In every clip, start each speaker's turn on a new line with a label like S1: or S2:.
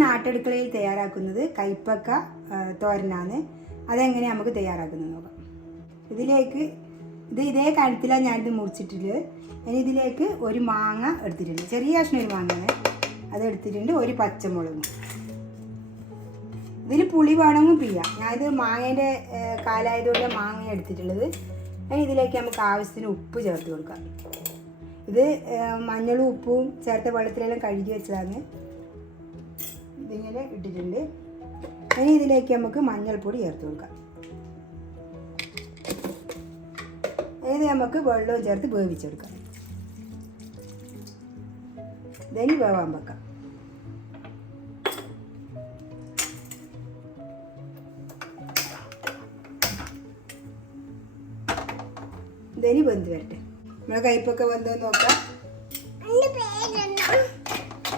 S1: നാട്ടടുക്കളയിൽ തയ്യാറാക്കുന്നത് കൈപ്പക്ക തോരനാണ്. അതെങ്ങനെ നമുക്ക് തയ്യാറാക്കുന്നത് നോക്കാം. ഇതിലേക്ക് ഇത് ഇതേ കഴുത്തിലാണ് ഞാനിത് മുറിച്ചിട്ടുള്ളത് ഇനി ഇതിലേക്ക് ഒരു മാങ്ങ എടുത്തിട്ടുണ്ട്. ചെറിയ കഷ്ണം ഒരു മാങ്ങയാണ്. അത് എടുത്തിട്ടുണ്ട് ഒരു പച്ചമുളകും. ഇതിൽ പുളി വേണമെങ്കിൽ പിയ്യാം ഞാനിത് മാങ്ങേന്റെ കാലായതുകൊണ്ട് മാങ്ങ എടുത്തിട്ടുള്ളത്. ഇനി ഇതിലേക്ക് നമുക്ക് ആവശ്യത്തിന് ഉപ്പ് ചേർത്ത് കൊടുക്കാം. ഇത് മഞ്ഞളും ഉപ്പും ചേർത്ത വെള്ളത്തിലെല്ലാം കഴുകി വെച്ചതാണ്. ഇതിങ്ങനെ ഇട്ടിട്ടുണ്ട്. ഇനി ഇതിലേക്ക് നമുക്ക് മഞ്ഞൾപ്പൊടി ചേർത്ത് കൊടുക്കാം. ഇത് നമുക്ക് വെള്ളവും ചേർത്ത് വേവിച്ചെടുക്കാം ഇതിനി വേവാൻ വെക്കാം. ഇതിനി വെന്ത് വരട്ടെ. നമ്മളെ കയ്പ്പൊക്കെ വെന്തോ നോക്കാം.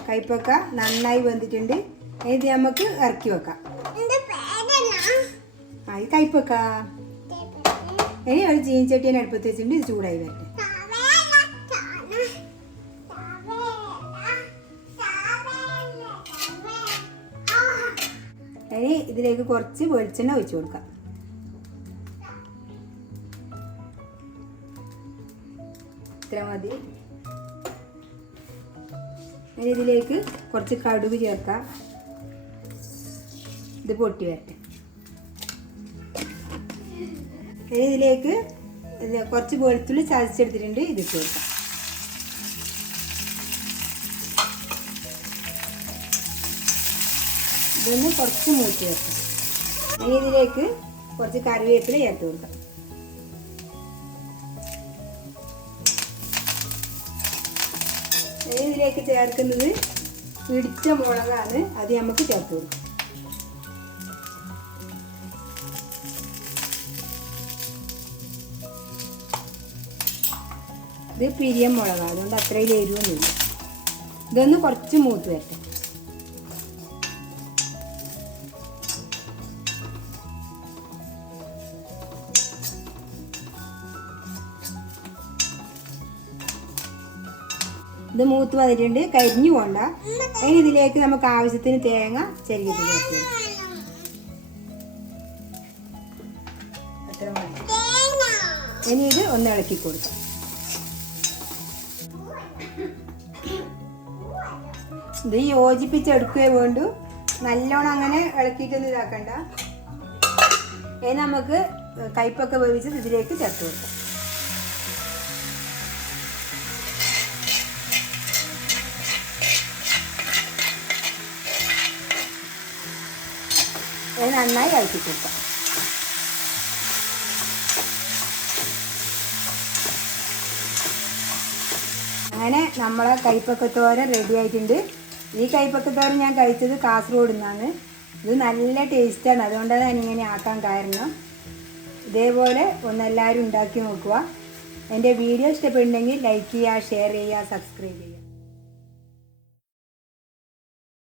S1: കയ്പ്പൊക്ക നന്നായി വെന്തിട്ടുണ്ട്. ഇനി ഇത് നമുക്ക് ഇറക്കി വെക്കാം. ആ ഈ വെക്കാ. ഇനി ഒരു ചീനച്ചട്ടിയാണ് അടുപ്പത്ത് വെച്ചിട്ടുണ്ട് ഇത് ചൂടായി വരട്ടെ. ഇനി ഇതിലേക്ക് കുറച്ച് വെളിച്ചെണ്ണ ഒഴിച്ചു കൊടുക്കാം. ഇത്ര മതി. ഇനി ഇതിലേക്ക് കുറച്ച് കടുക് ചേർക്കാം. ഇത് പൊട്ടി വരട്ടെ. ഇനി ഇതിലേക്ക് കുറച്ച് വെളുത്തുള്ളി ചതച്ചെടുത്തിട്ടുണ്ട് ഇത് കൊടുക്കാം. ഇതൊന്ന് കുറച്ച് മൂത്ത് ചേർക്കാം ഇനി ഇതിലേക്ക് കുറച്ച് കറിവേപ്പില ചേർത്ത് കൊടുക്കാം. ഇതിലേക്ക് ചേർക്കുന്നത് പിടിച്ച മുളകാണ്. അത് നമുക്ക് ചേർത്ത് കൊടുക്കാം. ഇത് പിരിയൻ മുളകാണ് അതുകൊണ്ട് അത്രയും എരിവൊന്നുമില്ല. ഇതൊന്ന് കുറച്ച് മൂത്ത് വരട്ടെ. ഇത് മൂത്ത് വന്നിട്ടുണ്ട്. കരിഞ്ഞു പോണ്ട. അതിന് ഇതിലേക്ക് നമുക്ക് ആവശ്യത്തിന് തേങ്ങ ചെറിയ ഇനി ഇത് ഒന്ന് ഇളക്കി കൊടുക്കാം. ഇത് യോജിപ്പിച്ചെടുക്കുകയേ വേണ്ടു. നല്ലോണം അങ്ങനെ ഇളക്കിയിട്ടൊന്നും ഇതാക്കണ്ട. ഇനി നമുക്ക് കയ്പൊക്കെ വേവിച്ച് ഇതിലേക്ക് ചേർത്ത് ഇത് നന്നായി ഇളക്കി അങ്ങനെ നമ്മളെ കൈപ്പക്കത്തോരൻ റെഡി ആയിട്ടുണ്ട്. ഈ കൈപ്പക്കത്തോരൻ ഞാൻ കഴിച്ചത് കാസർഗോഡ് നിന്നാണ് ഇത് നല്ല ടേസ്റ്റാണ്. അതുകൊണ്ടാണ് ഞാൻ ഇങ്ങനെ ആക്കാൻ കാരണം. ഇതേപോലെ ഒന്നെല്ലാവരും ഉണ്ടാക്കി നോക്കുക. എന്റെ വീഡിയോ ഇഷ്ടപ്പെടുന്നെങ്കിൽ ലൈക്ക് ചെയ്യുക ഷെയർ ചെയ്യുക സബ്സ്ക്രൈബ് ചെയ്യുക.